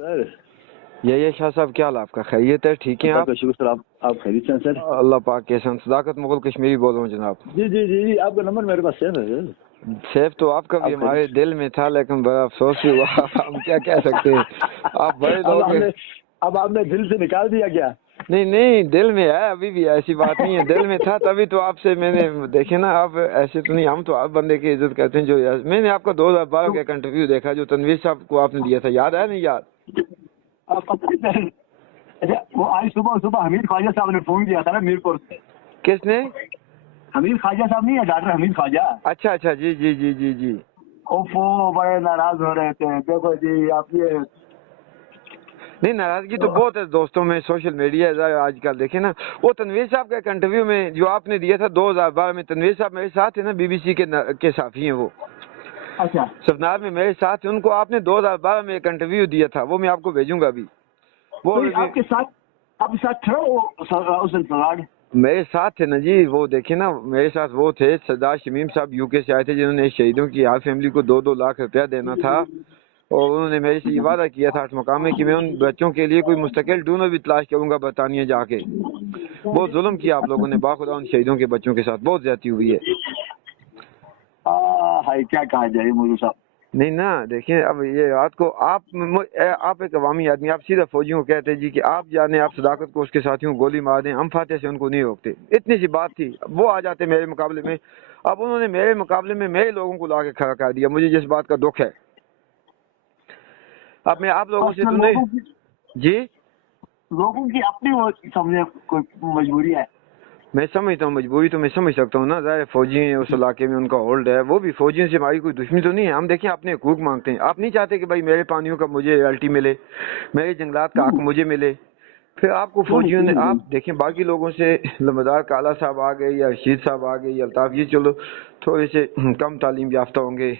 Sir ये शाह साहब, क्या हाल आपका? खैरियत है? ठीक हैं आप? शुक्र सर, आप खैरियत से हैं सर? अल्लाह पाक के एहसान। सदाकत मुगल कश्मीरी बोल रहा हूँ जनाब। जी जी जी जी, आपका नंबर मेरे पास सेव है सर। सेफ तो आपका भी हमारे दिल में था, लेकिन बड़ा अफसोस भी हुआ। हम क्या कह सकते हैं, आप बड़े लोग हैं। अब आपने दिल से निकाल दिया क्या? नहीं नहीं, दिल में है, अभी भी ऐसी बात नहीं है, दिल में था तभी तो आपसे मैंने देखे ना। आप ऐसे तो नहीं, हम तो आप बंदे की इज्जत करते हैं। जो मैंने आपका 2012 का एक इंटरव्यू देखा जो तनवीर साहब को आपने दिया था, याद है नहीं याद? अच्छा, वो आज सुबह सुबह हमीद ख्वाजा साहब ने फोन किया था ना मीरपुर से। किसने? हमीद ख्वाजा साहब नहीं है, डॉक्टर हमीद ख्वाजा। अच्छा अच्छा, जी जी जी जी जी। ओफो, बड़े नाराज हो रहे थे। देखो जी, आप ये नहीं, नाराजगी तो बहुत है दोस्तों में, सोशल मीडिया आजकल देखे ना। वो तनवीर साहब का एक इंटरव्यू में जो आपने दिया था 2012 में, तनवीर साहब मेरे साथ है ना, बीबीसी के साथी हैं वो। अच्छा, सफनार में मेरे साथ है, उनको आपने 2012 में एक इंटरव्यू दिया था, वो मैं आपको भेजूंगा अभी। वो तो आपके साथ थे उस दिन? मेरे साथ थे ना जी, वो देखे ना, मेरे साथ वो थे सरदार शमीम साहब, यूके से आए थे, जिन्होंने शहीदों की हर फैमिली को 2-2 लाख रुपया देना था। और उन्होंने मेरे से ये वादा किया था मकाम में कि मैं उन बच्चों के लिए कोई मुस्तकिल डोनर भी तलाश करूंगा बरतानिया जाके। बहुत जुल्म किया आप लोगों ने बाखुदा उन शहीदों के बच्चों के साथ, बहुत ज्यादती हुई है। हाय, क्या कहा जाए मोरू साहब। नहीं ना, देखिए अब ये रात को आप एक अवामी आदमी, आप सीधा फौजियों को कहते जी कि आप जाने, आप सदाकत को उसके साथियों को गोली मार दें, हम फाते से उनको नहीं रोकते। इतनी सी बात थी, वो आ जाते मेरे मुकाबले में। अब उन्होंने मेरे मुकाबले में मेरे लोगों को ला के खड़ा कर दिया, मुझे जिस बात का दुख है। अब मैं आप लोगों से तो नहीं जी, लोगों की अपनी वो समझे कोई मजबूरी है। मैं समझता हूँ, मजबूरी तो मैं समझ सकता हूँ ना, ज़ाहिर फौजी हैं, उस इलाके में उनका होल्ड है, वो भी फौजियों से हमारी कोई दुश्मनी तो नहीं है। हम देखें अपने हकूक मांगते हैं, आप नहीं चाहते कि भाई मेरे पानियों का मुझे रॉयल्टी मिले, मेरे जंगलात का हक मुझे मिले। फिर आपको फौजियों ने, आप देखें बाकी लोगों से, लम्बदार काला साहब आ गए या रशीद साहब आ गए या अल्ताफ, ये चलो थोड़े से कम तालीम याफ्ता होंगे,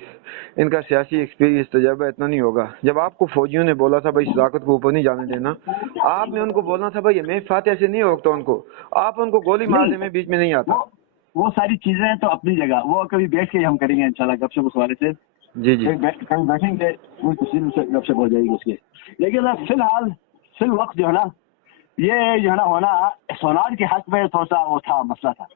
इनका सियासी एक्सपीरियंस तजर्बा इतना नहीं होगा। जब आपको फौजियों ने बोला था भाई सदाकत को ऊपर नहीं जाने देना, आपने उनको बोलना था भाई मैं फाते से नहीं रोकता उनको, आप उनको गोली मारने में बीच में नहीं आता। वो सारी चीजें तो अपनी जगह, वो कभी बैठ के हम करेंगे इंशाल्लाह गपशप उस वाले से। जी जी, कहीं बैठेंगे, वो तस्वीर से गपशप हो जाएगी उसके। लेकिन फिलहाल फिल वक्त जो है ना, ये जो है ना होना सोनार के हक में थोड़ा सा वो था, मसला था।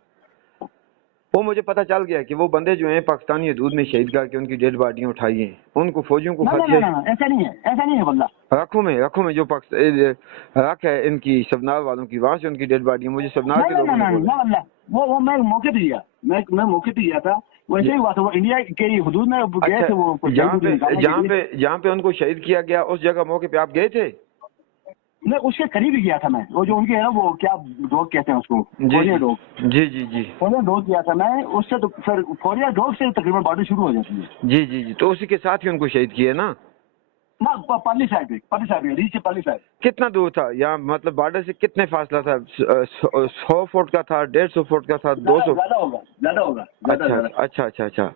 वो मुझे पता चल गया कि वो बंदे जो हैं पाकिस्तानी हदूद में शहीद करके उनकी डेड बॉडियां उठाई हैं, उनको फौजियों को खर्चे ऐसा नहीं है, ऐसा नहीं है बल्ला। रखों में जो रख है इनकी सबनार वालों की, वहां से उनकी डेड बॉडी, मुझे सबनार के लोगों ने बोला। वो मैं मौके पे दिया, मैं मौके पे दिया था, वैसे ही हुआ था। वो इंडिया के हदूद में गए थे, वो जहाँ पे उनको शहीद किया गया उस जगह मौके पे आप गए थे? नहीं, उसके करीब ही गया था मैं। वो जो उनके है ना, वो क्या डॉग कहते हैं उसको, फोरिया डॉग। जी जी जी, फोरिया डॉग किया था मैं उससे। तो फिर फोरिया डॉग से तकरीबन बॉर्डर शुरू हो जाती है। जी जी जी, तो उसी के साथ ही उनको शहीद किया ना? पाली साइड रीच से पाली साइड। कितना दूर था यहाँ, मतलब बॉर्डर से कितने फासला था? 100 फुट का था, 150 फुट का था, 200? ज्यादा होगा। अच्छा अच्छा अच्छा।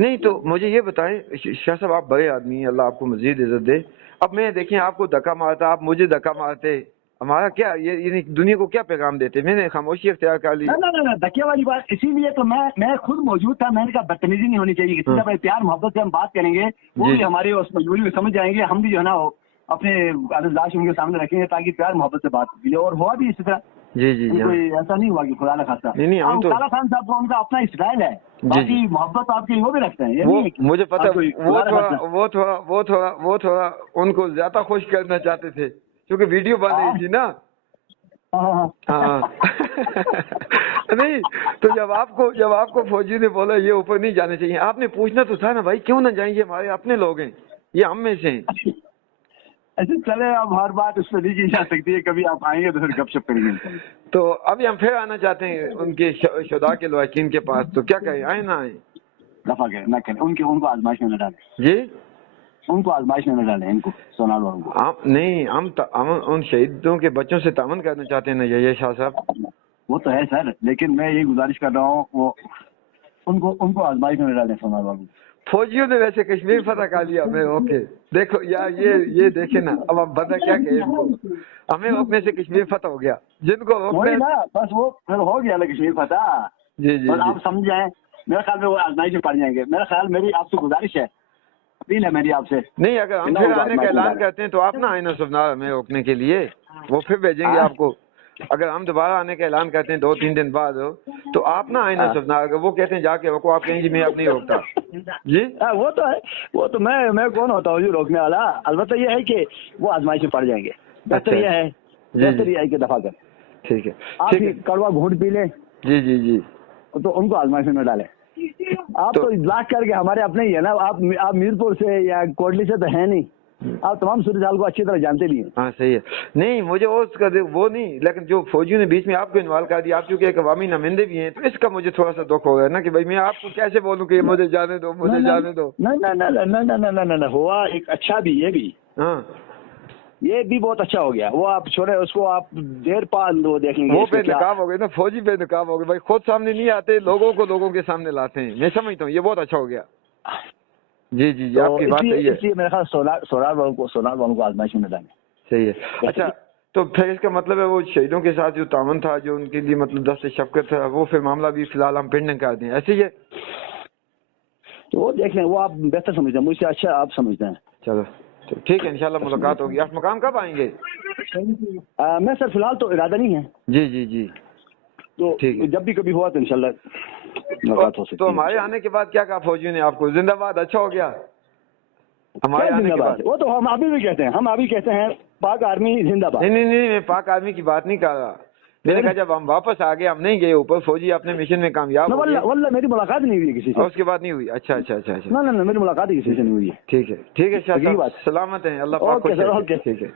नहीं तो मुझे ये बताएं शाह साहब, आप बड़े आदमी हैं, अल्लाह आपको मजीद इज्जत दे। अब मैं देखें आपको धक्का मारता, आप मुझे धक्का मारते, हमारा क्या ये दुनिया को क्या पैगाम देते? मैंने खामोशी अख्तियार कर ली। ना, धक्के वाली बात इसीलिए तो मैं खुद मौजूद था। मैंने कहा बदतमीजी नहीं होनी चाहिए, किसी का प्यार मोहब्बत से हम बात करेंगे, वो भी हमारी उस मजबूरी में समझ जाएंगे, हम भी जो है ना अपने अदालत उनके सामने रखेंगे ताकि प्यार मोहब्बत से बात की। और हुआ भी इसी तरह। जी जी, कोई ऐसा नहीं हुआ कि खुदा न खास्ता। काला खान साहब को उनका अपना स्टाइल है, बाकी मोहब्बत आपकी वो भी रखते हैं, ये मुझे पता। वो थोड़ा उनको ज्यादा खुश करना चाहते थे क्योंकि वीडियो बन रही थी ना। हाँ नहीं तो जब आपको फौजी ने बोला ये ऊपर नहीं जाने चाहिए, आपने पूछना तो था ना भाई, क्यों ना जाएं, ये हमारे अपने लोग हैं, ये हम में से हैं। अच्छा चले, अब हर बात उस पर नहीं की जा सकती है, कभी आप आएंगे तो फिर गपशप करेंगे। तो अभी हम फिर आना चाहते हैं उनके शुदा के लवाकिन के पास, तो क्या कहें, आए ना आए? दफा करें ना करें, उनको आजमाइश में न डालें जी, उनको आजमाइश में न डालें, इनको सोनार वालों को। नहीं, हम उन शहीदों के बच्चों से तामन करना चाहते हैं ना ये शाह साहब। वो तो है सर, लेकिन मैं यही गुजारिश कर रहा हूँ, वो उनको आजमाइश में न डालें सोनार वालों। फौजियों ने वैसे कश्मीर फतह कर लिया हमें, ओके देखो यार, ये देखे ना, अब आप बता क्या कहे इनको, हमें रोकने से कश्मीर फतह हो गया, जिनको रोकने ना बस वो फिर हो गया ना कश्मीर फतह। जी जी, आप समझ जाए, मेरे ख्याल में वो आजमाइश में पड़ जाएंगे। मेरा ख्याल, मेरी आपसे गुजारिश है, अपील है मेरी आपसे। नहीं, अगर हम फिर आने का ऐलान करते हैं तो आप ना आए ना सफनार हमें रोकने के लिए, वो फिर भेजेंगे आपको। अगर हम दोबारा आने का ऐलान करते हैं 2-3 दिन बाद तो आप ना आए ना सफनार, अगर वो कहते हैं जाके रोको, आप कहेंगे मैं अब नहीं रोकता जी। वो तो है, वो तो मैं कौन होता हूँ जी रोकने वाला। अलबत्ता ये है कि वो आजमाइश में पड़ जाएंगे। बेहतर ये है, बेहतर ये है कि दफा कर। ठीक है, आप ही कड़वा घूंट पी लें जी जी जी, तो उनको आजमाइश में न डालें। आप तो इजलाक करके हमारे अपने ही है ना, आप मीरपुर से या कोटली से तो है नहीं, आप तमाम सूरत को अच्छी तरह जानते भी हैं। हाँ सही है। नहीं मुझे वो नहीं, लेकिन जो फौजियों ने बीच में आपको इन्वॉल्व कर दिया, आप चूंकि एक अवामी नुमाइंदे भी हैं, तो इसका मुझे थोड़ा सा दुख हो गया ना कि भाई मैं आपको कैसे बोलूं कि मुझे जाने दो, मुझे जाने दो। ना हुआ एक अच्छा भी, ये भी, हाँ ये भी बहुत अच्छा हो गया। वो आप छोड़े उसको, आप देर पाल वो देख लेंगे। वो बेनकाब हो गए ना, फौजी बेनकाब हो गए भाई, खुद सामने नहीं आते, लोगों के सामने लाते हैं। मैं समझता हूँ ये बहुत अच्छा हो गया। जी जी जी, तो आपकी बात सही है। इसलिए मेरे ख्याल सोनार बाबू को आजमाइश में डालें। सही है। अच्छा, तो फिर इसका मतलब है वो शहीदों के साथ जो तावन था, जो उनके लिए मतलब दस्त शफकत था, वो फिर मामला भी फिलहाल हम पेंडिंग कर दें, ऐसे ही है? तो वो देख लें, वो आप बेहतर समझते हैं, मुझसे अच्छा आप समझते हैं। चलो तो ठीक है, इंशाल्लाह मुलाकात होगी। आप मकाम कब आएंगे? मैं सर फिलहाल तो इरादा नहीं है। जी जी जी, तो जब भी कभी हुआ तो इंशाल्लाह मुलाकात हो सकती है। तो हमारे आने के बाद क्या कहा फौजियों ने आपको? जिंदाबाद, अच्छा हो गया हमारे आने के बाद? वो तो हम अभी भी कहते हैं, पाक आर्मी जिंदाबाद। नहीं, मैं पाक आर्मी की बात नहीं कर रहा। मैंने कहा जब हम वापस आ गए, हम नहीं गए ऊपर, फौजी अपने मिशन में कामयाब हो गए। वल्लाह मेरी मुलाकात नहीं हुई किसी से। उसके बाद नहीं हुई? अच्छा अच्छा अच्छा अच्छा, ना मेरी मुलाकात ही किसी से नहीं हुई है। ठीक है शाह साहब, सलामत है, अल्लाह पाक खुश रखे। ठीक है।